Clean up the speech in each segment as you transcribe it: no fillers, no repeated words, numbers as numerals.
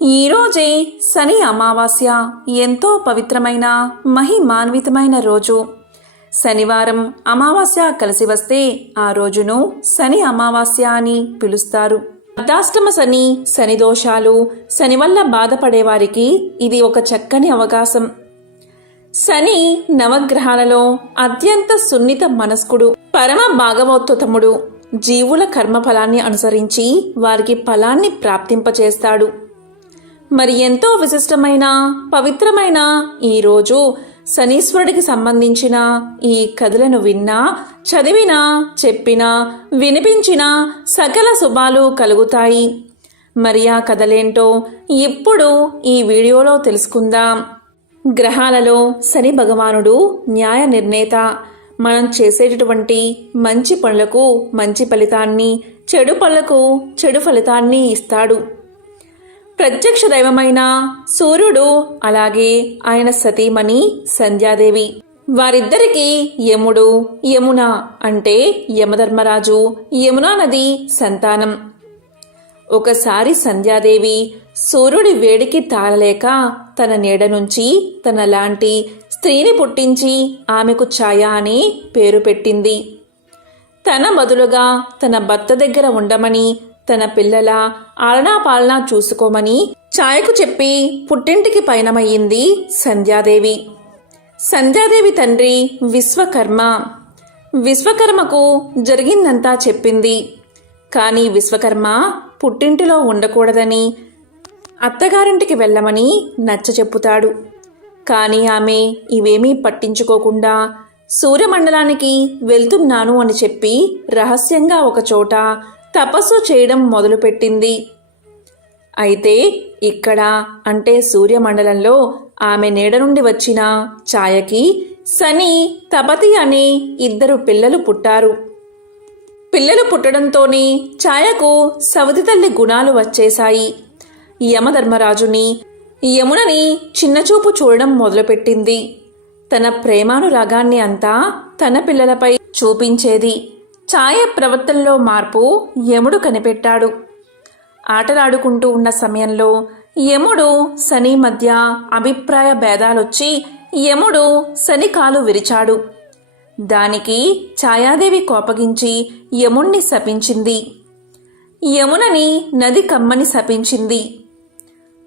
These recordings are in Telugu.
ఈరోజే శని అమావాస్య ఎంతో పవిత్రమైన మహిమాన్వితమైన రోజు. శనివారం అమావాస్య కలిసి వస్తే ఆ రోజును శని అమావాస్య అని పిలుస్తారు. అర్ధాష్టమ శని, శని దోషాలు, శని వల్ల బాధపడేవారికి ఇది ఒక చక్కని అవకాశం. శని నవగ్రహాలలో అత్యంత సున్నిత మనస్కుడు, పరమ భాగవతోత్తముడు. జీవుల కర్మఫలాన్ని అనుసరించి వారికి ఫలాన్ని ప్రాప్తింపచేస్తాడు. మరి ఎంతో విశిష్టమైన పవిత్రమైన ఈరోజు శనీశ్వరుడికి సంబంధించిన ఈ కథలను విన్నా, చదివినా, చెప్పినా, వినిపించినా సకల శుభాలు కలుగుతాయి. మరి ఆ కథలేంటో ఇప్పుడు ఈ వీడియోలో తెలుసుకుందాం. గ్రహాలలో శని భగవానుడు న్యాయ నిర్ణేత. మనం చేసేటటువంటి మంచి పనులకు మంచి ఫలితాన్ని, చెడు పనులకు చెడు ఫలితాన్ని ఇస్తాడు. ప్రత్యక్ష దైవమైన సూర్యుడు, అలాగే ఆయన సతీమణి సంధ్యాదేవి, వారిద్దరికీ యముడు, యమున అంటే యమధర్మరాజు, యమునా నది సంతానం. ఒకసారి సంధ్యాదేవి సూర్యుడి వేడికి తాళలేక తన నీడ నుంచి తనలాంటి స్త్రీని పుట్టించి ఆమెకు ఛాయ అని పేరు పెట్టింది. తన బదులుగా తన భర్త దగ్గర ఉండమని, తన పిల్లల ఆలనా పాలనా చూసుకోమని ఛాయకు చెప్పి పుట్టింటికి పయనమయ్యింది సంధ్యాదేవి. సంధ్యాదేవి తండ్రి విశ్వకర్మ. విశ్వకర్మకు జరిగిందంతా చెప్పింది. కానీ విశ్వకర్మ పుట్టింటిలో ఉండకూడదని, అత్తగారింటికి వెళ్ళమని నచ్చచెప్పుతాడు. కానీ ఆమె ఇవేమీ పట్టించుకోకుండా సూర్యమండలానికి వెళ్తున్నాను అని చెప్పి రహస్యంగా ఒకచోట తపస్సు చేయడం మొదలుపెట్టింది. అయితే ఇక్కడ అంటే సూర్యమండలంలో ఆమె నీడ నుండి వచ్చిన ఛాయకి శని, తపతి అనే ఇద్దరు పిల్లలు పుట్టారు. పిల్లలు పుట్టడంతోనే ఛాయకు సవతి తల్లి గుణాలు వచ్చేశాయి. యమధర్మరాజుని, యమునని చిన్నచూపు చూడడం మొదలుపెట్టింది. తన ప్రేమానురాగాన్ని అంతా తన పిల్లలపై చూపించేది. ఛాయ ప్రవర్తనలో మార్పు యముడు కనిపెట్టాడు. ఆటలాడుకుంటూ ఉన్న సమయంలో యముడు శని మధ్య అభిప్రాయ భేదాలొచ్చి యముడు శని కాలు విరిచాడు. దానికి ఛాయాదేవి కోపగించి యముణ్ణి శపించింది. యమునని నది కమ్మని శపించింది.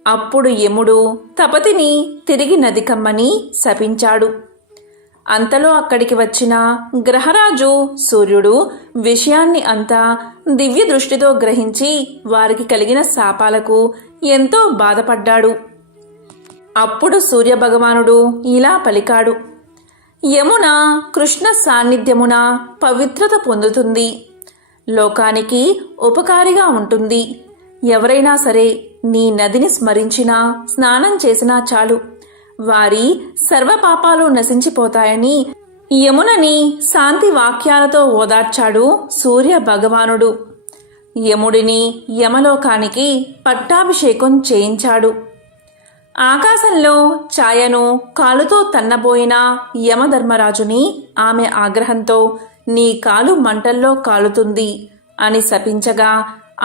అప్పుడు యముడు తపతిని తిరిగి నది కమ్మని శపించాడు. అంతలో అక్కడికి వచ్చిన గ్రహరాజు సూర్యుడు విషయాన్ని అంతా దివ్య దృష్టితో గ్రహించి వారికి కలిగిన శాపాలకు ఎంతో బాధపడ్డాడు. అప్పుడు సూర్యభగవానుడు ఇలా పలికాడు: యమున కృష్ణ సాన్నిధ్యమున పవిత్రత పొందుతుంది, లోకానికి ఉపకారిగా ఉంటుంది. ఎవరైనా సరే నీ నదిని స్మరించినా, స్నానం చేసినా చాలు, వారి సర్వపాపాలు నశించిపోతాయని యమునని శాంతి వాక్యాలతో ఓదార్చాడు సూర్య భగవానుడు. యముడిని యమలోకానికి పట్టాభిషేకం చేయించాడు. ఆకాశంలో ఛాయను కాలుతో తన్నబోయిన యమధర్మరాజుని ఆమె ఆగ్రహంతో నీ కాలు మంటల్లో కాలుతుంది అని శపించగా,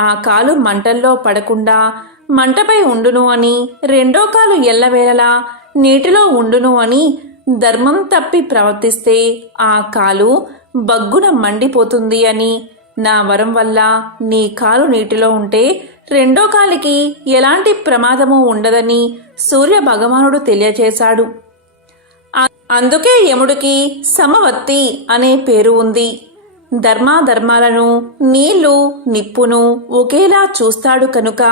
ఆ కాలు మంటల్లో పడకుండా మంటపై ఉండును అని, రెండో కాలు ఎల్లవేళలా నీటిలో ఉండును అని, ధర్మం తప్పి ప్రవర్తిస్తే ఆ కాలు బగ్గున మండిపోతుంది అని, నా వరం వల్ల నీ కాలు నీటిలో ఉంటే రెండో కాలికి ఎలాంటి ప్రమాదము ఉండదని సూర్య భగవానుడు తెలియజేశాడు. అందుకే యముడికి సమవర్తి అనే పేరు ఉంది. ధర్మాధర్మాలను, నీళ్లు నిప్పును ఒకేలా చూస్తాడు కనుక.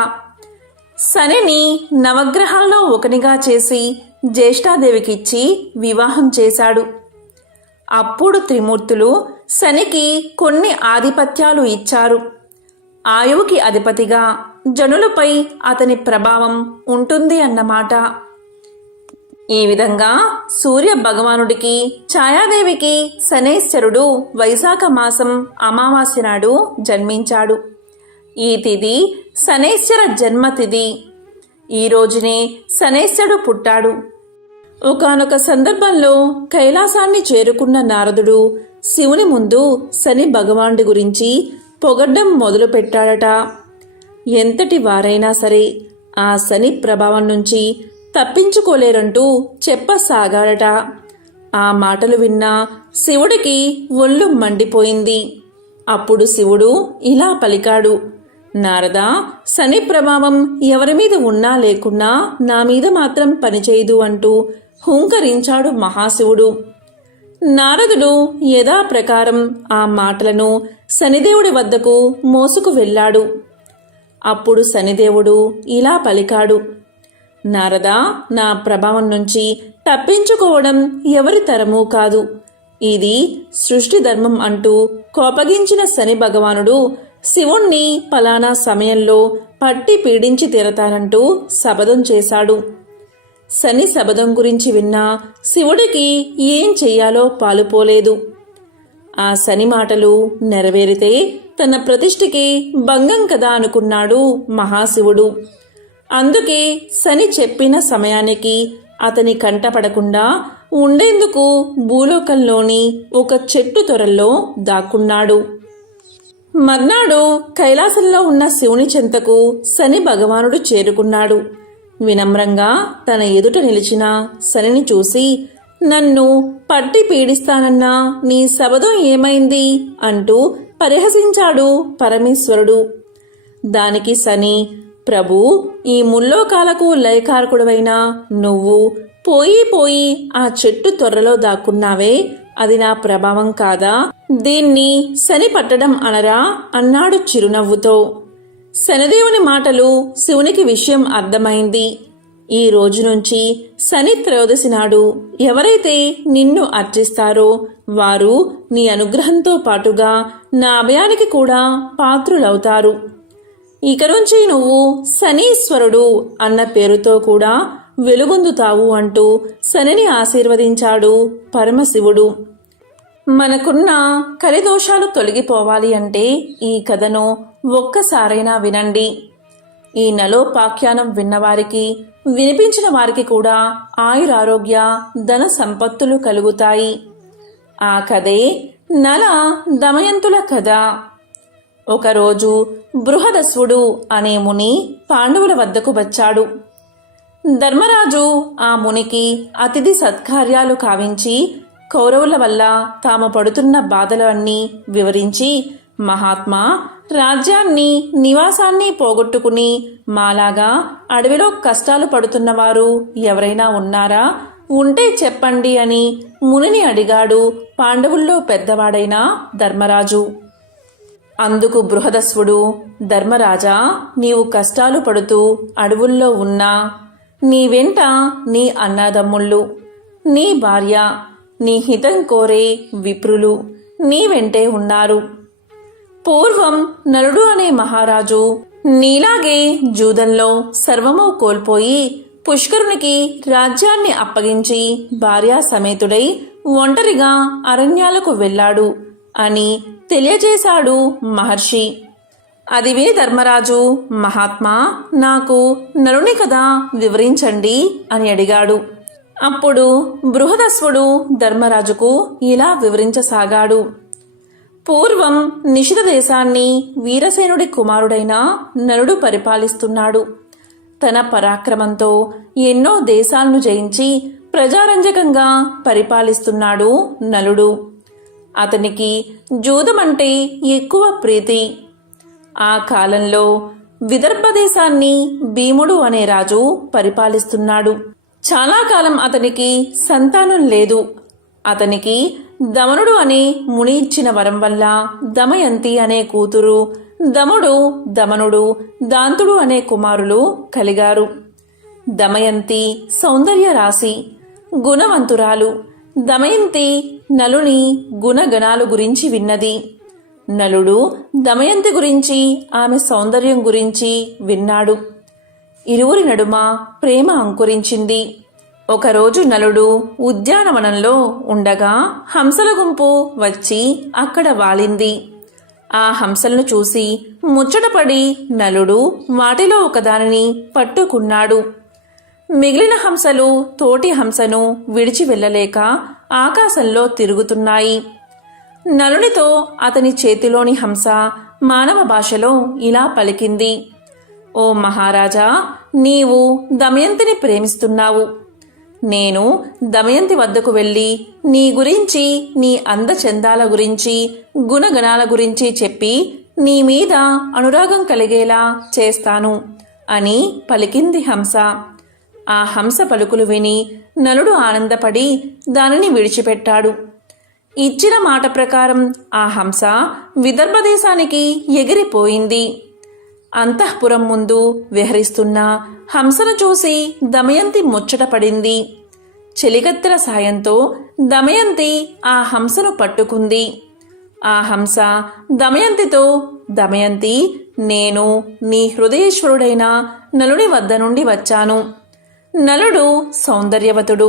శనిని నవగ్రహాల్లో ఒకనిగా చేసి జ్యేష్ఠాదేవికిచ్చి వివాహం చేశాడు. అప్పుడు త్రిమూర్తులు శనికి కొన్ని ఆధిపత్యాలు ఇచ్చారు. ఆయువుకి అధిపతిగా జనులపై అతని ప్రభావం ఉంటుంది అన్నమాట. ఈ విధంగా సూర్య భగవానుడికి, ఛాయాదేవికి శనైశ్వరుడు వైశాఖ మాసం అమావాస్య నాడు జన్మించాడు. ఈ తిథి శనైశ్వర జన్మతిథి. ఈ రోజునే శనైశ్వరుడు పుట్టాడు. ఒకానొక సందర్భంలో కైలాసాన్ని చేరుకున్న నారదుడు శివుని ముందు శని భగవానుడి గురించి పొగడ్డం మొదలుపెట్టాడట. ఎంతటి వారైనా సరే ఆ శని ప్రభావం నుంచి తప్పించుకోలేరంటూ చెప్పసాగాడట. ఆ మాటలు విన్న శివుడికి ఒళ్ళు మండిపోయింది. అప్పుడు శివుడు ఇలా పలికాడు, నారదా, శని ప్రభావం ఎవరి మీద ఉన్నా లేకున్నా నా మీద మాత్రం పనిచేయదు అంటూ హుంకరించాడు మహాశివుడు. నారదుడు యథాప్రకారం ఆ మాటలను శనిదేవుడి వద్దకు మోసుకు వెళ్ళాడు. అప్పుడు శనిదేవుడు ఇలా పలికాడు, నారదా, నా ప్రభావం నుంచి తప్పించుకోవడం ఎవరి తరమూ కాదు. ఇది సృష్టి ధర్మం అంటూ కోపగించిన శని భగవానుడు శివుణ్ణి పలానా సమయంలో పట్టి పీడించి తీరతానంటూ శపథం చేశాడు. శని శపథం గురించి విన్నా శివుడికి ఏం చెయ్యాలో పాలుపోలేదు. ఆ శని మాటలు నెరవేరితే తన ప్రతిష్ఠకి భంగం కదా అనుకున్నాడు మహాశివుడు. అందుకే శని చెప్పిన సమయానికి అతని కంటపడకుండా ఉండేందుకు భూలోకంలోని ఒక చెట్టు తొరల్లో దాక్కున్నాడు. మర్నాడు కైలాసంలో ఉన్న శివుని చెంతకు శని భగవానుడు చేరుకున్నాడు. వినమ్రంగా తన ఎదుట నిలిచిన శనిని చూసి, నన్ను పట్టి పీడిస్తానన్నా నీ శబదం ఏమైంది అంటూ పరిహసించాడు పరమేశ్వరుడు. దానికి శని, ప్రభు, ఈ ముల్లోకాలకు లయకారకుడవైన నువ్వు పోయి ఆ చెట్టు తొర్రలో దాక్కున్నావే, అది నా ప్రభావం కాదా? దీన్ని శని పట్టడం అనరా అన్నాడు చిరునవ్వుతో. శనిదేవుని మాటలు శివునికి విషయం అర్థమైంది. ఈ రోజు నుంచి శని త్రయోదశి నాడు ఎవరైతే నిన్ను అర్చిస్తారో వారు నీ అనుగ్రహంతో పాటుగా నా అభయానికి కూడా పాత్రులవుతారు. ఇక నుంచి నువ్వు శనీశ్వరుడు అన్న పేరుతో కూడా వెలుగొందుతావు అంటూ శనిని ఆశీర్వదించాడు పరమశివుడు. మనకున్న కలిదోషాలు తొలగిపోవాలి అంటే ఈ కథను ఒక్కసారైనా వినండి. ఈ నలోపాఖ్యానం విన్నవారికి, వినిపించిన వారికి కూడా ఆయురారోగ్య ధన సంపత్తులు కలుగుతాయి. ఆ కథే నల దమయంతుల కథ. ఒకరోజు బృహదస్వుడు అనే ముని పాండవుల వద్దకు వచ్చాడు. ధర్మరాజు ఆ మునికి అతిథి సత్కార్యాలు కావించి కౌరవుల వల్ల తాము పడుతున్న బాధలు అన్నీ వివరించి, మహాత్మా, రాజ్యాన్ని నివాసాన్ని పోగొట్టుకుని మాలాగా అడవిలో కష్టాలు పడుతున్నవారు ఎవరైనా ఉన్నారా? ఉంటే చెప్పండి అని మునిని అడిగాడు పాండవుల్లో పెద్దవాడైన ధర్మరాజు. అందుకు బృహదస్వుడు, ధర్మరాజా, నీవు కష్టాలు పడుతూ అడవుల్లో ఉన్నా నీ వెంట నీ అన్నదమ్ముళ్ళు, నీ భార్య, నీ హితం కోరే విప్రులు నీ వెంటే ఉన్నారు. పూర్వం నలుడు అనే మహారాజు నీలాగే జూదంలో సర్వము కోల్పోయి పుష్కరునికి రాజ్యాన్ని అప్పగించి భార్యా సమేతుడై ఒంటరిగా అరణ్యాలకు వెళ్ళాడు అని తెలియజేశాడు మహర్షి. అది విని ధర్మరాజు, మహాత్మా, నాకు నలుని కదా వివరించండి అని అడిగాడు. అప్పుడు బృహదస్వుడు ధర్మరాజుకు ఇలా వివరించసాగాడు. పూర్వం నిషిత దేశాన్ని వీరసేనుడి కుమారుడైన నలుడు పరిపాలిస్తున్నాడు. తన పరాక్రమంతో ఎన్నో దేశాలను జయించి ప్రజారంజకంగా పరిపాలిస్తున్నాడు నలుడు. అతనికి జూదమంటే ఎక్కువ ప్రీతి. ఆ కాలంలో విదర్భ దేశాన్ని భీముడు అనే రాజు పరిపాలిస్తున్నాడు. చాలా కాలం అతనికి సంతానం లేదు. అతనికి దమనుడు అనే ముని ఇచ్చిన వరం వల్ల దమయంతి అనే కూతురు, దమనుడు, దాంతుడు అనే కుమారులు కలిగారు. దమయంతి సౌందర్య రాశి, గుణవంతురాలు. దమయంతి నలుని గుణగణాలు గురించి విన్నది. నలుడు దమయంతి గురించి, ఆమె సౌందర్యం గురించి విన్నాడు. ఇరువురి నడుమ ప్రేమ అంకురించింది. ఒకరోజు నలుడు ఉద్యానవనంలో ఉండగా హంసల గుంపు వచ్చి అక్కడ వాలింది. ఆ హంసలను చూసి ముచ్చటపడి నలుడు వాటిలో ఒకదానిని పట్టుకున్నాడు. మిగిలిన హంసలు తోటి హంసను విడిచి వెళ్ళలేక ఆకాశంలో తిరుగుతున్నాయి. నలునితో అతని చేతిలోని హంస మానవ భాషలో ఇలా పలికింది, ఓ మహారాజా, నీవు దమయంతిని ప్రేమిస్తున్నావు. నేను దమయంతి వద్దకు వెళ్ళి నీ గురించి, నీ అందచందాల గురించి, గుణగణాల గురించి చెప్పి నీ మీద అనురాగం కలిగేలా చేస్తాను అని పలికింది హంస. ఆ హంస పలుకులు విని నలుడు ఆనందపడి దానిని విడిచిపెట్టాడు. ఇచ్చిన మాట ప్రకారం ఆ హంస విదర్భ దేశానికి ఎగిరిపోయింది. అంతఃపురం ముందు విహరిస్తున్న హంసను చూసి దమయంతి ముచ్చటపడింది. చెలికత్తెల సాయంతో దమయంతి ఆ హంసను పట్టుకుంది. ఆ హంస దమయంతితో, దమయంతి, నేను నీ హృదయేశ్వరుడైన నలుడి వద్ద నుండి వచ్చాను. నలుడు సౌందర్యవతుడు,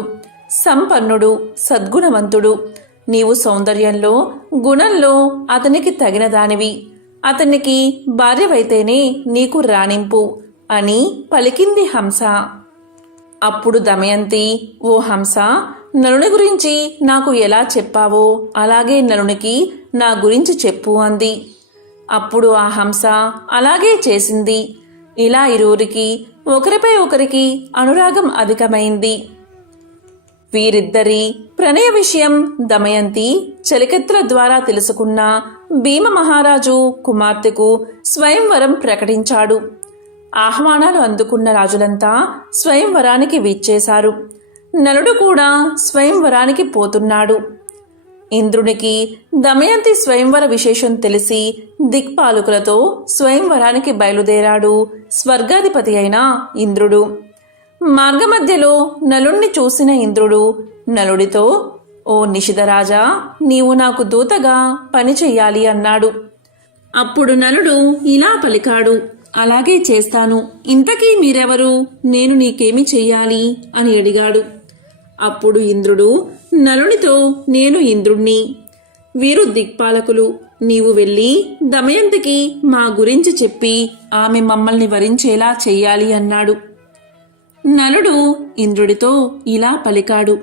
సంపన్నుడు, సద్గుణవంతుడు. నీవు సౌందర్యంలో, గుణంలో అతనికి తగిన దానివి. అతనికి భార్యవైతేనే నీకు రాణింపు అని పలికింది హంస. అప్పుడు దమయంతి, ఓ హంస, నలుని గురించి నాకు ఎలా చెప్పావో అలాగే నలునికి నా గురించి చెప్పు అంది. అప్పుడు ఆ హంస అలాగే చేసింది. ఇలా ఇరువురికి ఒకరిపై ఒకరికి అనురాగం అధికమైంది. వీరిద్దరి ప్రణయ విషయం దమయంతి చెలికత్తెల ద్వారా తెలుసుకున్న భీమ మహారాజు కుమార్తెకు స్వయంవరం ప్రకటించాడు. ఆహ్వానాలు అందుకున్న రాజులంతా స్వయంవరానికి విచ్చేశారు. నలుడు కూడా స్వయంవరానికి పోతున్నాడు. ఇంద్రునికి దమయంతి స్వయంవర విశేషం తెలిసి దిక్పాలకులతో స్వయంవరానికి బయలుదేరాడు స్వర్గాధిపతి అయిన ఇంద్రుడు. మార్గమధ్యలో నలుణ్ణి చూసిన ఇంద్రుడు నలుడితో, ఓ నిషిధరాజా, నీవు నాకు దూతగా పని చెయ్యాలి అన్నాడు. అప్పుడు నలుడు ఇలా పలికాడు, అలాగే చేస్తాను. ఇంతకీ మీరెవరు? నేను నీకేమి చెయ్యాలి అని అడిగాడు. అప్పుడు ఇంద్రుడు నలునితో, నేను ఇంద్రుణ్ణి. వీరు దిక్పాలకులు. నీవు వెళ్ళి దమయంతికి మా గురించి చెప్పి ఆమె మమ్మల్ని వరించేలా చెయ్యాలి అన్నాడు. నలుడు ఇంద్రుడితో ఇలా పలికాడు,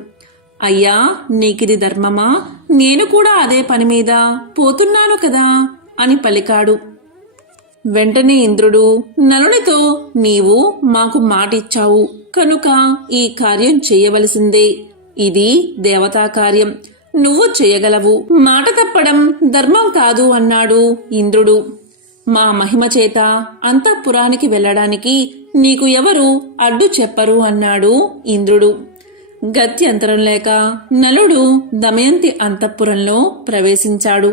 అయ్యా, నీకిది ధర్మమా? నేను కూడా అదే పని మీద పోతున్నాను కదా అని పలికాడు. వెంటనే ఇంద్రుడు నలునితో, నీవు మాకు మాటిచ్చావు కనుక ఈ కార్యం చెయ్యవలసిందే. ఇది దేవతా కార్యం, నువ్వు చేయగలవు. మాట తప్పడం ధర్మం కాదు అన్నాడు ఇంద్రుడు. మా మహిమ చేత అంతఃపురానికి వెళ్ళడానికి నీకు ఎవరు అడ్డు చెప్పరు అన్నాడు ఇంద్రుడు. గత్యంతరం లేక నలుడు దమయంతి అంతఃపురంలో ప్రవేశించాడు.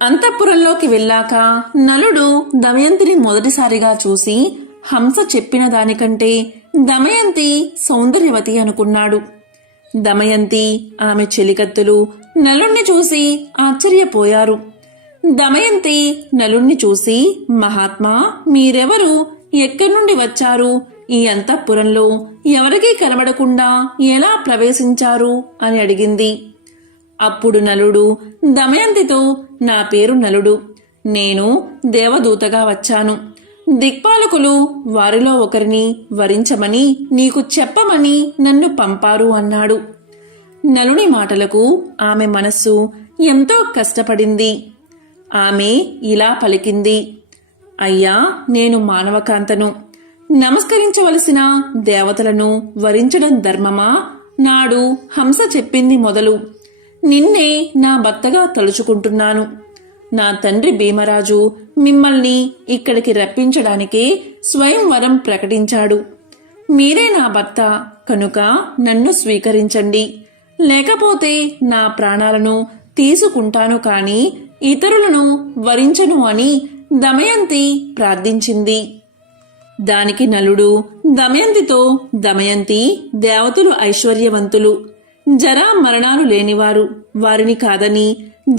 అంతఃపురంలోకి వెళ్ళాక నలుడు దమయంతిని మొదటిసారిగా చూసి హంస చెప్పిన దానికంటే దమయంతి సౌందర్యవతి అనుకున్నాడు. దమయంతి, ఆమె చెలికత్తెలు నలుణ్ణి చూసి ఆశ్చర్యపోయారు. దమయంతి నలుణ్ణి చూసి, మహాత్మా, మీరెవరు? ఎక్కడి నుండి వచ్చారు? ఈ అంతఃపురంలో ఎవరికీ కనబడకుండా ఎలా ప్రవేశించారు అని అడిగింది. అప్పుడు నలుడు దమయంతితో, నా పేరు నలుడు. నేను దేవదూతగా వచ్చాను. దిక్పాలకులు వారిలో ఒకరిని వరించమని నీకు చెప్పమని నన్ను పంపారు అన్నాడు. నలుని మాటలకు ఆమె మనస్సు ఎంతో కష్టపడింది. ఆమె ఇలా పలికింది, అయ్యా, నేను మానవకాంతను. నమస్కరించవలసిన దేవతలను వరించడం ధర్మమా? నాడు హంస చెప్పింది మొదలు నిన్నే నా భర్తగా తలుచుకుంటున్నాను. నా తండ్రి భీమరాజు మిమ్మల్ని ఇక్కడికి రప్పించడానికే స్వయంవరం ప్రకటించాడు. మీరే నా భర్త కనుక నన్ను స్వీకరించండి, లేకపోతే నా ప్రాణాలను తీసుకుంటాను కాని ఇతరులను వరించను అని దమయంతి ప్రార్థించింది. దానికి నలుడు దమయంతితో, దమయంతి, దేవతలు ఐశ్వర్యవంతులు, జరా మరణాలు లేనివారు. వారిని కాదని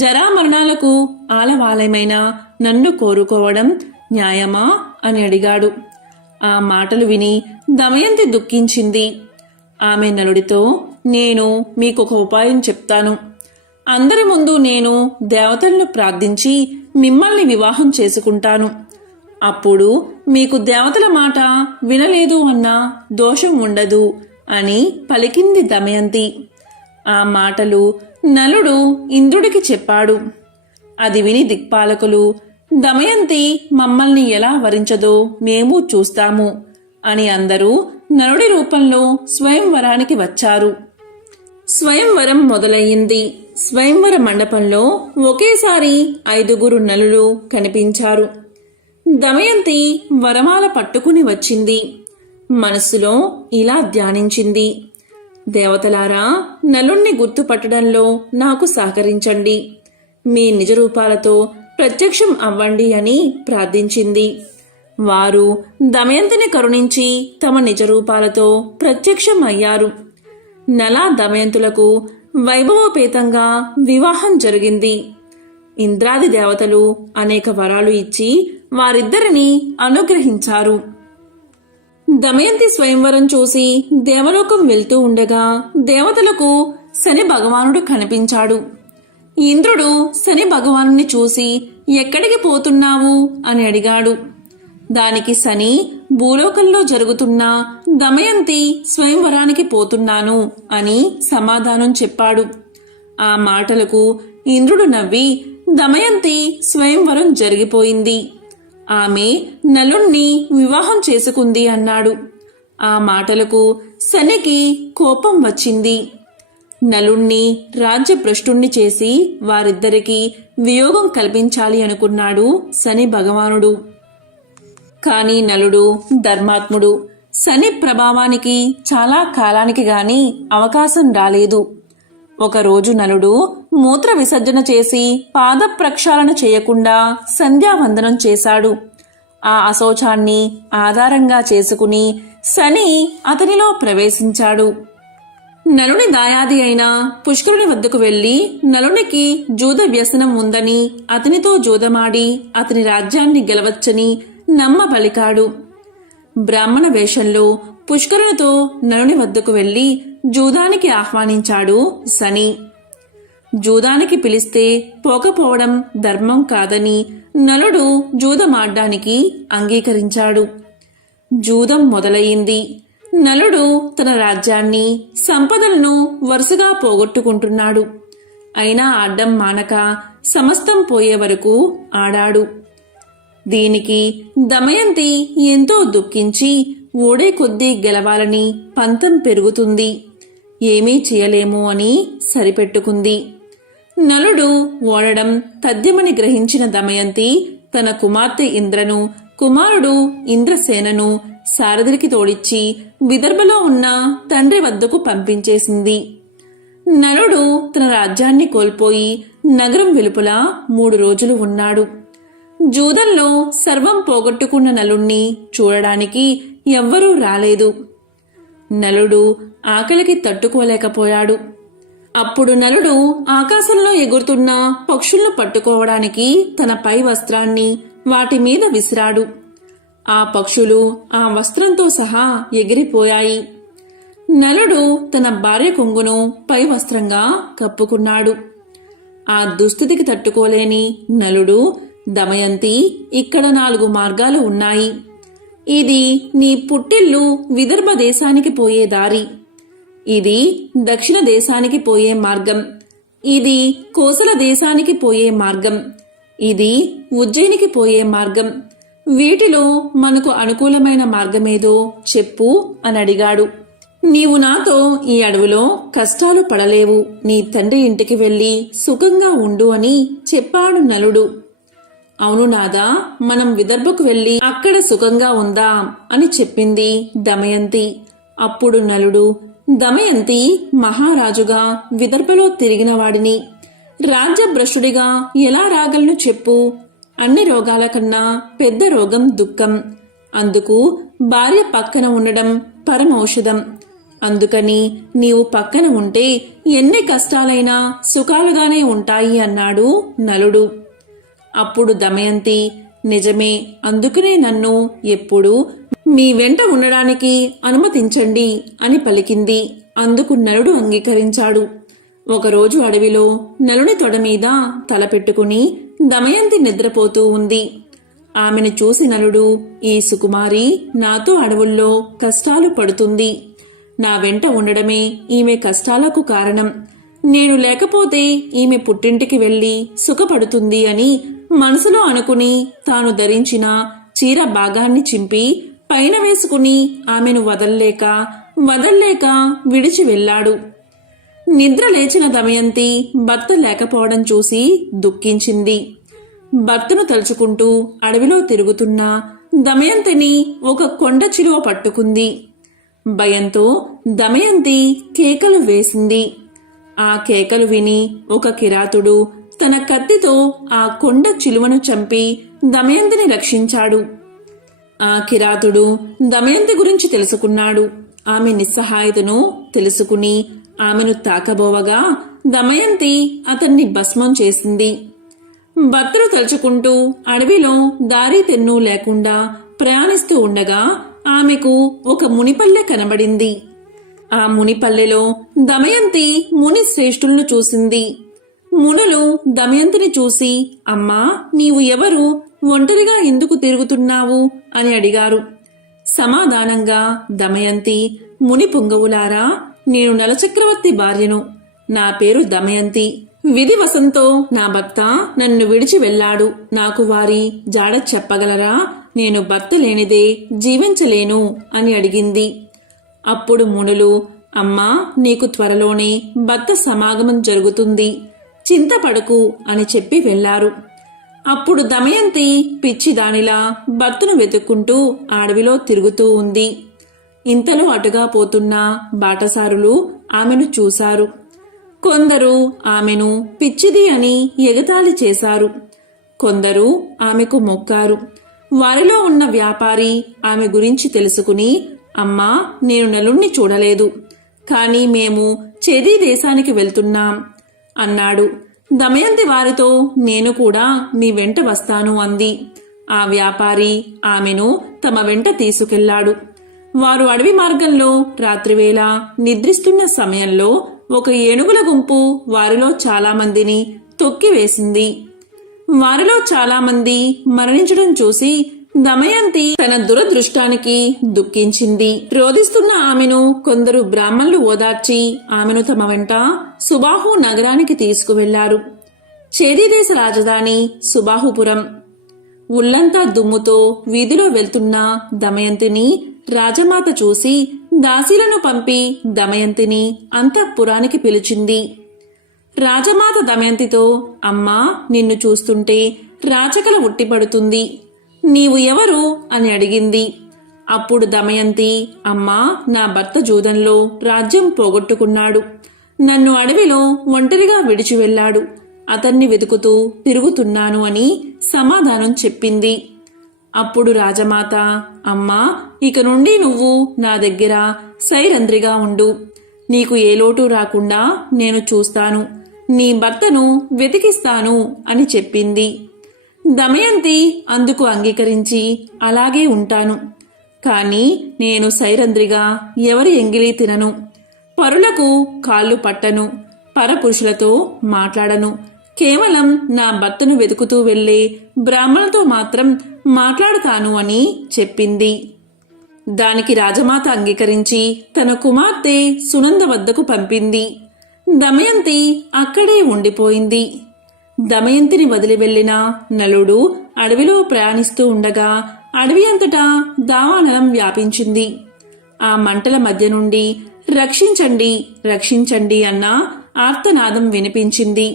జరామరణాలకు ఆలవాలమైన నన్ను కోరుకోవడం న్యాయమా అని అడిగాడు. ఆ మాటలు విని దమయంతి దుఃఖించింది. ఆమె నలుడితో, నేను మీకొక ఉపాయం చెప్తాను. అందరి ముందు నేను దేవతలను ప్రార్థించి మిమ్మల్ని వివాహం చేసుకుంటాను. అప్పుడు మీకు దేవతల మాట వినలేదు అన్న దోషం ఉండదు అని పలికింది దమయంతి. ఆ మాటలు నలుడు ఇంద్రుడికి చెప్పాడు. అది విని దిక్పాలకులు దమయంతి మమ్మల్ని ఎలా వరించదో మేము చూస్తాము అని అందరూ నలుడి రూపంలో స్వయంవరానికి వచ్చారు. స్వయంవరం మొదలయ్యింది. స్వయంవర మండపంలో ఒకేసారి 5 నలులు కనిపించారు. దమయంతి వరమాల పట్టుకుని వచ్చింది. మనస్సులో ఇలా ధ్యానించింది, దేవతలారా, నలుణ్ణి గుర్తుపట్టడంలో నాకు సహకరించండి, మీ నిజ రూపాలతో ప్రత్యక్షం అవ్వండి అని ప్రార్థించింది. వారు దమయంతిని కరుణించి తమ నిజ రూపాలతో ప్రత్యక్షం అయ్యారు. నల దమయంతులకు వైభవోపేతంగా వివాహం జరిగింది. ఇంద్రాది దేవతలు అనేక వరాలు ఇచ్చి వారిద్దరిని అనుగ్రహించారు. దమయంతి స్వయంవరం చూసి దేవలోకం వెళ్తూ ఉండగా దేవతలకు శని భగవానుడు కనిపించాడు. ఇంద్రుడు శని భగవానుని చూసి ఎక్కడికి పోతున్నావు అని అడిగాడు. దానికి శని, భూలోకంలో జరుగుతున్న దమయంతి స్వయంవరానికి పోతున్నాను అని సమాధానం చెప్పాడు. ఆ మాటలకు ఇంద్రుడు నవ్వి, దమయంతి స్వయంవరం జరిగిపోయింది, ఆమె నలుణ్ణి వివాహం చేసుకుంది అన్నాడు. ఆ మాటలకు శనికి కోపం వచ్చింది. నలుణ్ణి రాజ్యభ్రష్టుణ్ణి చేసి వారిద్దరికీ వియోగం కల్పించాలి అనుకున్నాడు శని భగవానుడు. కాని నలుడు ధర్మాత్ముడు. శని ప్రభావానికి చాలా కాలానికి గాని అవకాశం రాలేదు. ఒకరోజు నలుడు మూత్ర విసర్జన చేసి పాద ప్రక్షాళన చేయకుండా సంధ్యావందనం చేశాడు. ఆ అశౌచాన్ని ఆధారంగా చేసుకుని శని అతనిలో ప్రవేశించాడు. నలుని దాయాది అయిన పుష్కరుని వద్దకు వెళ్లి నలునికి జూద వ్యసనం ఉందని అతనితో జూదమాడి అతని రాజ్యాన్ని గెలవచ్చని నమ్మబలికాడు. బ్రాహ్మణ వేషంలో పుష్కరునితో నలుని వద్దకు వెళ్లి జూదానికి ఆహ్వానించాడు శని. జూదానికి పిలిస్తే పోకపోవడం ధర్మం కాదని నలుడు జూదమాడ్డానికి అంగీకరించాడు. జూదం మొదలయ్యింది. నలుడు తన రాజ్యాన్ని, సంపదలను వరుసగా పోగొట్టుకుంటున్నాడు. అయినా ఆడ్డం మానక సమస్తం పోయే వరకు ఆడాడు. దీనికి దమయంతి ఎంతో దుఃఖించి ఓడే కొద్దీ గెలవాలని పంతం పెరుగుతుంది, ఏమీ చేయలేము అని సరిపెట్టుకుంది. నలుడు ఓడడం తథ్యమని గ్రహించిన దమయంతి తన కుమార్తె ఇంద్రను, కుమారుడు ఇంద్రసేనను సారథికి తోడిచ్చి విదర్భలో ఉన్న తండ్రి వద్దకు పంపించేసింది. నలుడు తన రాజ్యాన్ని కోల్పోయి నగరం వెలుపల 3 రోజులు ఉన్నాడు. జూదంలో సర్వం పోగొట్టుకున్న నలుణ్ణి చూడడానికి ఎవ్వరూ రాలేదు. నలుడు ఆకలికి తట్టుకోలేకపోయాడు. అప్పుడు నలుడు ఆకాశంలో ఎగురుతున్న పక్షులను పట్టుకోవడానికి తన పై వస్త్రాన్ని వాటి మీద విసిరాడు. ఆ పక్షులు ఆ వస్త్రంతో సహా ఎగిరిపోయాయి. నలుడు తన భార్య కొంగును పై వస్త్రంగా కప్పుకున్నాడు. ఆ దుస్థితికి తట్టుకోలేని నలుడు, దమయంతి, ఇక్కడ 4 మార్గాలు ఉన్నాయి. ఇది నీ పుట్టిల్లు విదర్భ దేశానికి పోయే దారి, ఇది దక్షిణ దేశానికి పోయే మార్గం, ఇది కోసల దేశానికి పోయే మార్గం, ఇది ఉజ్జయినికి పోయే మార్గం. వీటిలో మనకు అనుకూలమైన మార్గమేదో చెప్పు అని అడిగాడు. నీవు నాతో ఈ అడవిలో కష్టాలు పడలేవు, నీ తండ్రి ఇంటికి వెళ్లి సుఖంగా ఉండు అని చెప్పాడు నలుడు. అవును నాదా, మనం విదర్భకు వెళ్లి అక్కడ సుఖంగా ఉందాం అని చెప్పింది దమయంతి. అప్పుడు నలుడు, దమయంతి మహారాజుగా విదర్భలో తిరిగిన వాడిని రాజ్యభ్రష్టుడిగా ఎలా రాగలను చెప్పు? అన్ని రోగాల కన్నా పెద్ద రోగం దుఃఖం. అందుకు భార్య పక్కన ఉండడం పరమౌషధం. అందుకని నీవు పక్కన ఉంటే ఎన్ని కష్టాలైనా సుఖాలుగానే ఉంటాయి అన్నాడు నలుడు. అప్పుడు దమయంతి, నిజమే, అందుకనే నన్ను ఎప్పుడూ మీ వెంట ఉండడానికి అనుమతించండి అని పలికింది. అందుకు నలుడు అంగీకరించాడు. ఒకరోజు అడవిలో నలుని తొడ మీద తల పెట్టుకుని దమయంతి నిద్రపోతూ ఉంది. ఆమెను చూసి నలుడు, ఈ సుకుమారి నాతో అడవుల్లో కష్టాలు పడుతుంది, నా వెంట ఉండడమే ఈమె కష్టాలకు కారణం, నేను లేకపోతే ఈమె పుట్టింటికి వెళ్లి సుఖపడుతుంది అని మనసులో అనుకుని తాను ధరించిన చీర భాగాన్ని చింపి పైన వేసుకుని ఆమెను వదల్లేక విడిచి వెళ్ళాడు. నిద్ర లేచిన దమయంతి భర్త లేకపోవడం చూసి దుఃఖించింది. భర్తను తలుచుకుంటూ అడవిలో తిరుగుతున్న దమయంతిని ఒక కొండ చిలువ పట్టుకుంది. భయంతో దమయంతి కేకలు వేసింది. ఆ కేకలు విని ఒక కిరాతుడు తన కత్తితో ఆ కొండ చిలువను చంపి దమయంతిని రక్షించాడు. ఆ కిరాతుడు దమయంతి గురించి తెలుసుకున్నాడు. ఆమె నిస్సహాయతను తెలుసుకుని ఆమెను తాకబోవగా దమయంతి అతన్ని భస్మం చేసింది. భర్తను తలుచుకుంటూ అడవిలో దారి తెన్ను లేకుండా ప్రయాణిస్తూ ఉండగా ఆమెకు ఒక మునిపల్లె కనబడింది. ఆ మునిపల్లెలో దమయంతి ముని శ్రేష్ఠులను చూసింది. మునులు దమయంతిని చూసి, అమ్మా, నీవు ఎవరు? ఒంటరిగా ఎందుకు తిరుగుతున్నావు అని అడిగారు. సమాధానంగా దమయంతి, ముని పుంగవులారా, నేను నలచక్రవర్తి భార్యను. నా పేరు దమయంతి. విధివశంతో నా భర్త నన్ను విడిచి వెళ్ళాడు. నాకు వారి జాడ చెప్పగలరా? నేను భర్త లేనిదే జీవించలేను అని అడిగింది. అప్పుడు మునులు, అమ్మా, నీకు త్వరలోనే భర్త సమాగమం జరుగుతుంది, చింతపడకు అని చెప్పి వెళ్లారు. అప్పుడు దమయంతి పిచ్చిదానిలా భర్తను వెతుక్కుంటూ అడవిలో తిరుగుతూ ఉంది. ఇంతలో అటుగా పోతున్న బాటసారులు ఆమెను చూశారు. కొందరు ఆమెను పిచ్చిది అని ఎగతాళి చేశారు. కొందరు ఆమెకు మొక్కారు. వారిలో ఉన్న వ్యాపారి ఆమె గురించి తెలుసుకుని, అమ్మా, నేను నలుణ్ణి చూడలేదు, కానీ మేము చేదీ దేశానికి వెళ్తున్నాం అన్నాడు. దమయంతి వారితో, నేను కూడా మీ వెంట వస్తాను అంది. ఆ వ్యాపారి ఆమెను తమ వెంట తీసుకెళ్లాడు. వారు అడవి మార్గంలో రాత్రివేళ నిద్రిస్తున్న సమయంలో ఒక ఏనుగుల గుంపు వారిలో చాలా మందిని తొక్కివేసింది. వారిలో చాలా మంది మరణించడం చూసి దమయంతి తన దురదృష్టానికి దుఃఖించింది. రోధిస్తున్న ఆమెను కొందరు బ్రాహ్మణులు ఓదార్చి ఆమెను తమ వెంట సుబాహు నగరానికి తీసుకువెళ్లారు. చేదీదేశ రాజధాని సుబాహుపురం. ఉల్లంతా దుమ్ముతో వీధిలో వెళ్తున్న దమయంతిని రాజమాత చూసి దాసీలను పంపి దమయంతిని అంతఃపురానికి పిలిచింది. రాజమాత దమయంతితో, అమ్మా, నిన్ను చూస్తుంటే రాచకల ఉట్టిపడుతుంది. నీవు ఎవరు అని అడిగింది. అప్పుడు దమయంతి, అమ్మా, నా భర్త జూదంలో రాజ్యం పోగొట్టుకున్నాడు. నన్ను అడవిలో ఒంటరిగా విడిచి వెళ్లాడు. అతన్ని వెతుకుతూ తిరుగుతున్నాను అని సమాధానం చెప్పింది. అప్పుడు రాజమాత, అమ్మా, ఇక నుండి నువ్వు నా దగ్గర సైరంధ్రిగా ఉండు. నీకు ఏ లోటు రాకుండా నేను చూస్తాను. నీ భర్తను వెతికిస్తాను అని చెప్పింది. దమయంతి అందుకు అంగీకరించి, అలాగే ఉంటాను, కాని నేను సైరంధ్రిగా ఎవరి ఎంగిలి తినను, పరులకు కాళ్ళు పట్టను, పరపురుషులతో మాట్లాడను. కేవలం నా భర్తను వెతుకుతూ వెళ్లే బ్రాహ్మణులతో మాత్రం మాట్లాడతాను అని చెప్పింది. దానికి రాజమాత అంగీకరించి తన కుమార్తె సునంద వద్దకు పంపింది. దమయంతి అక్కడే ఉండిపోయింది. దమయంతిని వదిలి వెళ్లిన నలుడు అడవిలో ప్రయాణిస్తూ ఉండగా అడవి అంతటా దావానలం వ్యాపించింది. ఆ మంటల మధ్య నుండి రక్షించండి, రక్షించండి అన్న ఆర్తనాదం వినిపించింది.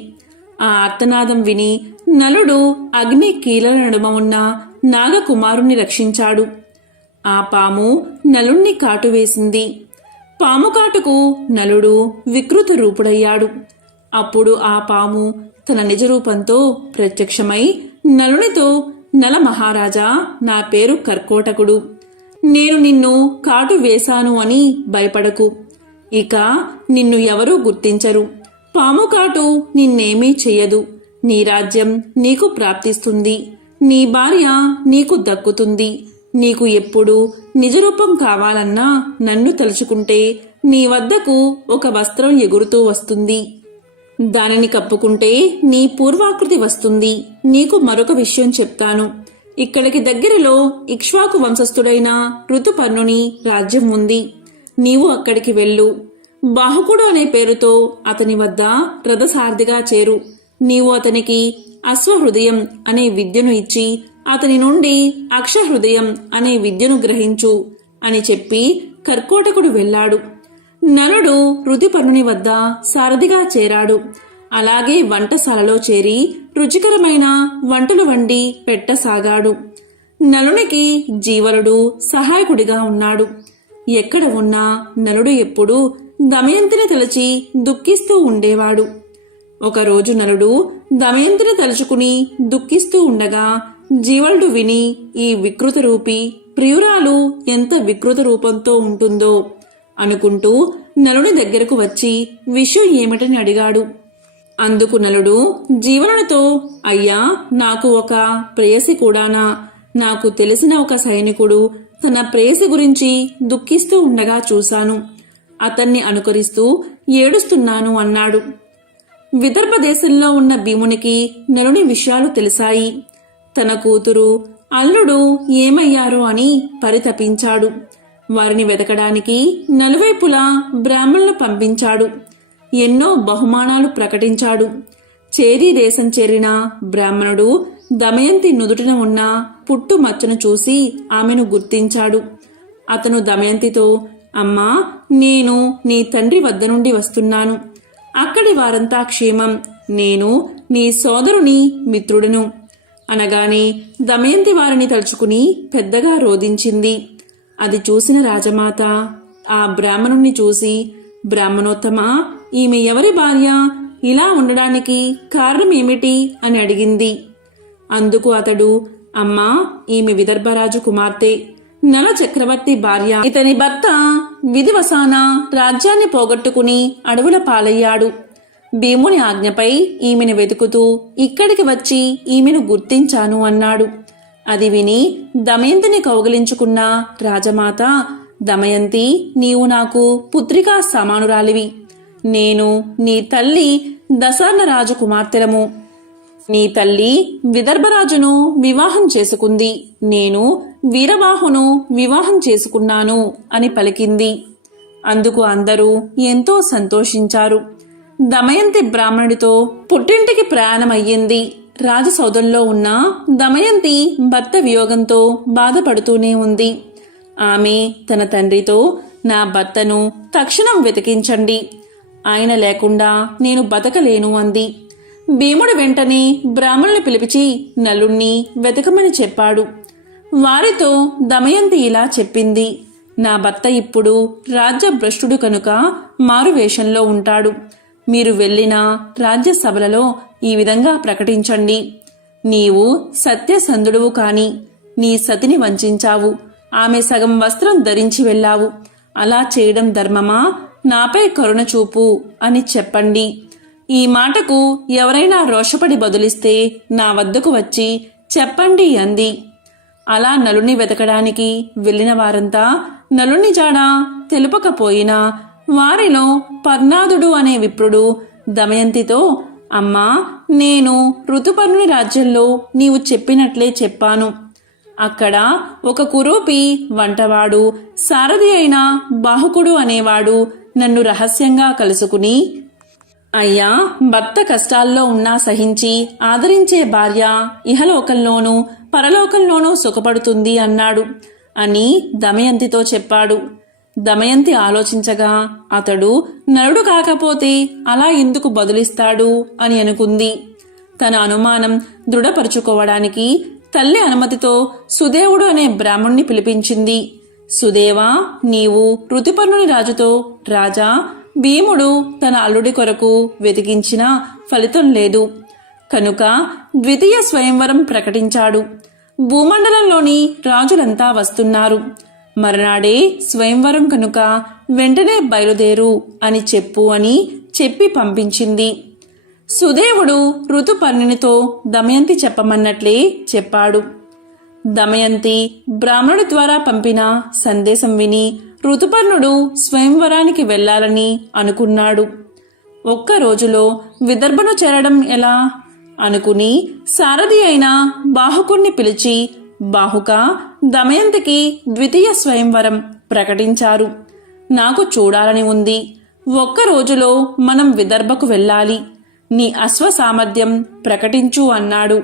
ఆ ఆర్తనాదం విని నలుడు అగ్ని కీలల నడుమ ఉన్న నాగకుమారుణ్ణి రక్షించాడు. ఆ పాము నలుణ్ణి కాటువేసింది. పాము కాటుకు నలుడు వికృత రూపుడయ్యాడు. అప్పుడు ఆ పాము తన నిజరూపంతో ప్రత్యక్షమై నలునితో, నల మహారాజా, నా పేరు కర్కోటకుడు. నేను నిన్ను కాటు వేశాను అని భయపడకు. ఇక నిన్ను ఎవరూ గుర్తించరు. పాము కాటు నిన్నేమీ చెయ్యదు. నీ రాజ్యం నీకు ప్రాప్తిస్తుంది. నీ భార్య నీకు దక్కుతుంది. నీకు ఎప్పుడు నిజరూపం కావాలన్నా నన్ను తలుచుకుంటే నీ వద్దకు ఒక వస్త్రం ఎగురుతూ వస్తుంది. దానిని కప్పుకుంటే నీ పూర్వాకృతి వస్తుంది. నీకు మరొక విషయం చెప్తాను. ఇక్కడికి దగ్గరలో ఇక్ష్వాకు వంశస్థుడైన ఋతుపర్ణుని రాజ్యం ఉంది. నీవు అక్కడికి వెళ్ళు. బాహుకుడు అనే పేరుతో అతని వద్ద రథసారథిగా చేరు. నీవు అతనికి అశ్వహృదయం అనే విద్యను ఇచ్చి అతని నుండి అక్షహృదయం అనే విద్యను గ్రహించు అని చెప్పి కర్కోటకుడు వెళ్ళాడు. నలుడు ఋతుపర్ణుని వద్ద సారథిగా చేరాడు. అలాగే వంటశాలలో చేరి రుచికరమైన వంటలు వండి పెట్టసాగాడు. నలునికి జీవలుడు సహాయకుడిగా ఉన్నాడు. ఎక్కడ ఉన్నా నలుడు ఎప్పుడూ దమయంతిని తలచి దుఃఖిస్తూ ఉండేవాడు. ఒకరోజు నలుడు దమయంతిని తలుచుకుని దుఃఖిస్తూ ఉండగా జీవలుడు విని ఈ వికృత రూపి ప్రియురాలు ఎంత వికృత రూపంతో ఉంటుందో అనుకుంటూ నలుని దగ్గరకు వచ్చి విషయం ఏమిటని అడిగాడు. అందుకు నలుడు జీవనునితో, అయ్యా, నాకు ఒక ప్రేయసి కూడానా? నాకు తెలిసిన ఒక సైనికుడు తన ప్రేయసి గురించి దుఃఖిస్తూ ఉండగా చూశాను. అతన్ని అనుకరిస్తూ ఏడుస్తున్నాను అన్నాడు. విదర్భ దేశంలో ఉన్న భీమునికి నలుని విషయాలు తెలిసాయి. తన కూతురు అల్లుడు ఏమయ్యారో అని పరితపించాడు. వారిని వెతకడానికి నలువైపులా బ్రాహ్మణులు పంపించాడు. ఎన్నో బహుమానాలు ప్రకటించాడు. చేరి దేశం చేరిన బ్రాహ్మణుడు దమయంతి నుదుటిన ఉన్న పుట్టు మచ్చను చూసి ఆమెను గుర్తించాడు. అతను దమయంతితో, అమ్మా, నేను నీ తండ్రి వద్ద నుండి వస్తున్నాను. అక్కడి వారంతా క్షేమం. నేను నీ సోదరుని మిత్రుడను అనగానే దమయంతి వారిని తలుచుకుని పెద్దగా రోదించింది. అది చూసిన రాజమాత ఆ బ్రాహ్మణుణ్ణి చూసి, బ్రాహ్మణోత్తమా, ఈమె ఎవరి భార్య? ఇలా ఉండడానికి కారణం ఏమిటి అని అడిగింది. అందుకు అతడు, అమ్మా, ఈమె విదర్భరాజు కుమార్తె, నల చక్రవర్తి భార్య. ఇతని భర్త విధివసాన రాజ్యాన్ని పోగొట్టుకుని అడవుల పాలయ్యాడు. భీముని ఆజ్ఞపై ఈమెను వెతుకుతూ ఇక్కడికి వచ్చి ఈమెను గుర్తించాను అన్నాడు. అది విని దమయంతిని కౌగిలించుకున్న రాజమాత, దమయంతి, నీవు నాకు పుత్రికా సమానురాలివి. నేను నీ తల్లి దశార్ణ రాజు కుమార్తెలము. నీ తల్లి విదర్భరాజును వివాహం చేసుకుంది. నేను వీరబాహును వివాహం చేసుకున్నాను అని పలికింది. అందుకు అందరూ ఎంతో సంతోషించారు. దమయంతి బ్రాహ్మణుడితో పుట్టింటికి ప్రయాణమయ్యింది. రాజసౌధంలో ఉన్న దమయంతి భర్త వియోగంతో బాధపడుతూనే ఉంది. ఆమె తన తండ్రితో, నా భర్తను తక్షణం వెతికించండి, ఆయన లేకుండా నేను బతకలేను అంది. భీముడు వెంటనే బ్రాహ్మణుని పిలిపించి నలుణ్ణి వెతకమని చెప్పాడు. వారితో దమయంతి ఇలా చెప్పింది, నా భర్త ఇప్పుడు రాజ్యభ్రష్టుడు కనుక మారువేషంలో ఉంటాడు. మీరు వెళ్ళిన రాజ్యసభలలో ఈ విధంగా ప్రకటించండి, నీవు సత్యసంధుడువు కాని నీ సతిని వంచావు. ఆమె సగం వస్త్రం ధరించి వెళ్ళావు. అలా చేయడం ధర్మమా? నాపై కరుణ చూపు అని చెప్పండి. ఈ మాటకు ఎవరైనా రోషపడి బదులిస్తే నా వద్దకు వచ్చి చెప్పండి అంది. అలా నలుని వెతకడానికి వెళ్లిన వారంతా నలుని జాడ తెలుపకపోయినా వారిలో పర్ణాదుడు అనే విప్రుడు దమయంతితో, అమ్మా, నేను ఋతుపర్ణుని రాజ్యంలో నీవు చెప్పినట్లే చెప్పాను. అక్కడ ఒక కురూపి వంటవాడు సారథి అయిన బాహుకుడు అనేవాడు నన్ను రహస్యంగా కలుసుకుని, అయ్యా, భర్త కష్టాల్లో ఉన్నా సహించి ఆదరించే భార్య ఇహలోకంలోనూ పరలోకంలోనూ సుఖపడుతుంది అన్నాడు అని దమయంతితో చెప్పాడు. దమయంతి ఆలోచించగా అతడు నలుడు కాకపోతే అలా ఎందుకు బదులిస్తాడు అని అనుకుంది. తన అనుమానం దృఢపరుచుకోవడానికి తల్లి అనుమతితో సుదేవుడు అనే బ్రాహ్మణ్ణి పిలిపించింది. సుదేవా, నీవు ఋతుపర్ణుని రాజుతో, రాజా, భీముడు తన అల్లుడి కొరకు వెతికించినా ఫలితం లేదు కనుక ద్వితీయ స్వయంవరం ప్రకటించాడు. భూమండలంలోని రాజులంతా వస్తున్నారు. మరునాడే స్వయంవరం కనుక వెంటనే బయలుదేరు అని చెప్పు అని చెప్పి పంపించింది. సుదేవుడు ఋతుపర్ణునితో దమయంతి చెప్పమన్నట్లే చెప్పాడు. దమయంతి బ్రాహ్మణుడి ద్వారా పంపిన సందేశం విని ఋతుపర్ణుడు స్వయంవరానికి వెళ్లాలని అనుకున్నాడు. ఒక్క రోజులో విదర్భను చేరడం ఎలా అనుకుని సారథి అయిన బాహుకుణ్ణి పిలిచి, బాహుక, దమయంతికి ద్వితీయ స్వయంవరం ప్రకటించారు. నాకు చూడాలని ఉంది. ఒక్క రోజులో మనం విదర్భకు వెళ్ళాలి. నీ అశ్వ సామర్థ్యం ప్రకటించు అన్నాడు.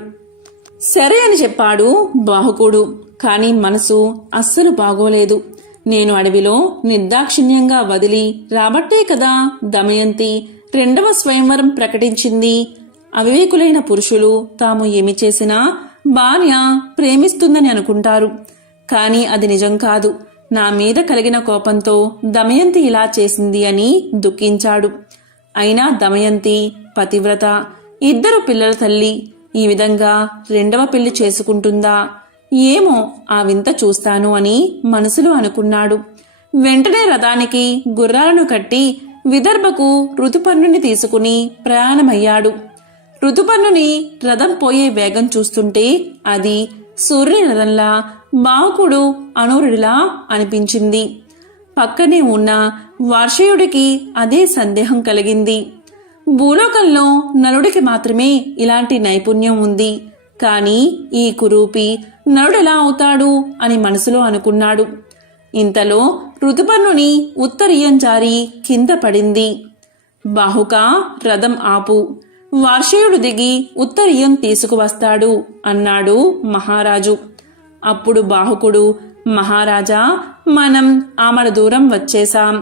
సరే అని చెప్పాడు బాహుకుడు. కాని మనసు అస్సలు బాగోలేదు. నేను అడవిలో నిర్దాక్షిణ్యంగా వదిలి రాబట్టే కదా దమయంతి రెండవ స్వయంవరం ప్రకటించింది. అవివేకులైన పురుషులు తాము ఏమి చేసినా భార్య ప్రేమిస్తుందని అనుకుంటారు. కాని అది నిజం కాదు. నా మీద కలిగిన కోపంతో దమయంతి ఇలా చేసింది అని దుఃఖించాడు. అయినా దమయంతి పతివ్రత, 2 పిల్లల తల్లి. ఈ విధంగా రెండవ పెళ్లి చేసుకుంటుందా ఏమో, ఆ వింత చూస్తాను అని మనసులో అనుకున్నాడు. వెంటనే రథానికి గుర్రాలను కట్టి విదర్భకు ఋతుపర్ణుని తీసుకుని ప్రయాణమయ్యాడు. ఋతుపర్ణుని రథం పోయే వేగం చూస్తుంటే అది సూర్యుని రథంలా, బాహుకుడు అనూరుడిలా అనిపించింది. పక్కనే ఉన్న వార్షేయుడికి అదే సందేహం కలిగింది. భూలోకంలో నలుడికి మాత్రమే ఇలాంటి నైపుణ్యం ఉంది. కాని ఈ కురూపి నలుడెలా అవుతాడు అని మనసులో అనుకున్నాడు. ఇంతలో ఋతుపర్ణుని ఉత్తరీయం జారి కింద పడింది. బాహుక, రథం ఆపు, వార్షేయుడు దిగి ఉత్తరీయం తీసుకువస్తాడు అన్నాడు మహారాజు. అప్పుడు బాహుకుడు, మహారాజా, మనం ఆమడ దూరం వచ్చేశాం.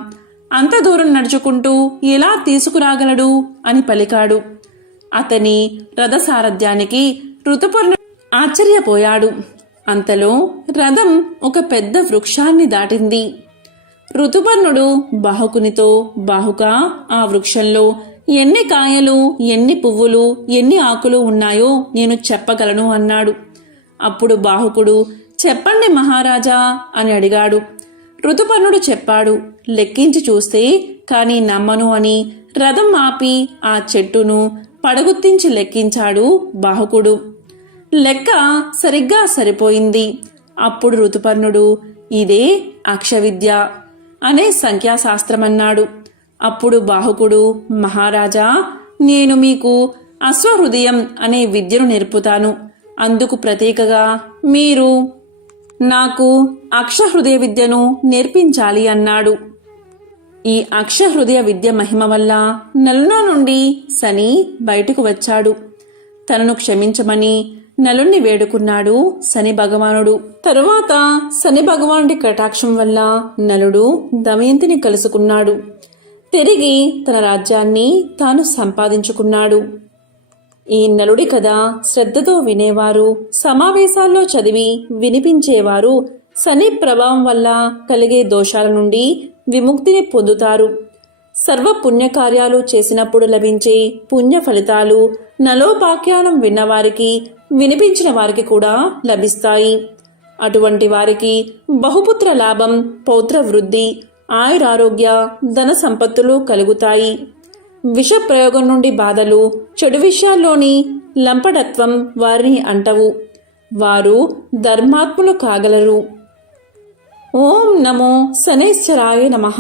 అంత దూరం నడుచుకుంటూ ఎలా తీసుకురాగలడు అని పలికాడు. అతని రథసారథ్యానికి ఋతుపర్ణుడు ఆశ్చర్యపోయాడు. అంతలో రథం ఒక పెద్ద వృక్షాన్ని దాటింది. ఋతుపర్ణుడు బాహుకునితో, బాహుక, ఆ వృక్షంలో ఎన్ని కాయలు, ఎన్ని పువ్వులు, ఎన్ని ఆకులు ఉన్నాయో నేను చెప్పగలను అన్నాడు. అప్పుడు బాహుకుడు, చెప్పండి మహారాజా అని అడిగాడు. ఋతుపర్ణుడు చెప్పాడు. లెక్కించి చూస్తే కాని నమ్మను అని రథం ఆపి ఆ చెట్టును పడగుత్తించి లెక్కించాడు బాహుకుడు. లెక్క సరిగ్గా సరిపోయింది. అప్పుడు ఋతుపర్ణుడు, ఇదే అక్షవిద్య అనే సంఖ్యాశాస్త్రమన్నాడు. అప్పుడు బాహుకుడు, మహారాజా, నేను మీకు అశ్వహృదయం అనే విద్యను నేర్పుతాను. అందుకు ప్రతీకగా మీరు నాకు అక్షహృదయ విద్యను నేర్పించాలి అన్నాడు. ఈ అక్షహృదయ విద్య మహిమ వల్ల నలున నుండి శని బయటకు వచ్చాడు. తనను క్షమించమని నలుణ్ణి వేడుకున్నాడు శని భగవానుడు. తరువాత శని భగవానుడి కటాక్షం వల్ల నలుడు దమయంతిని కలుసుకున్నాడు. తిరిగి తన రాజ్యాన్ని తాను సంపాదించుకున్నాడు. ఈ నలుడి కథ శ్రద్ధతో వినేవారు, సమావేశాల్లో చదివి వినిపించేవారు శని ప్రభావం వల్ల కలిగే దోషాల నుండి విముక్తిని పొందుతారు. సర్వ పుణ్యకార్యాలు చేసినప్పుడు లభించే పుణ్య ఫలితాలు నలోపాఖ్యానం విన్నవారికి, వినిపించిన వారికి కూడా లభిస్తాయి. అటువంటి వారికి బహుపుత్ర లాభం, పౌత్ర వృద్ధి, ఆయురారోగ్య, ధన సంపత్తులు కలుగుతాయి. విష ప్రయోగం నుండి బాధలు, చెడు విషయాల్లోని లంపటత్వం వారిని అంటవు. వారు ధర్మాత్ములు కాగలరు. ఓం నమో శనైశ్చరాయ నమః.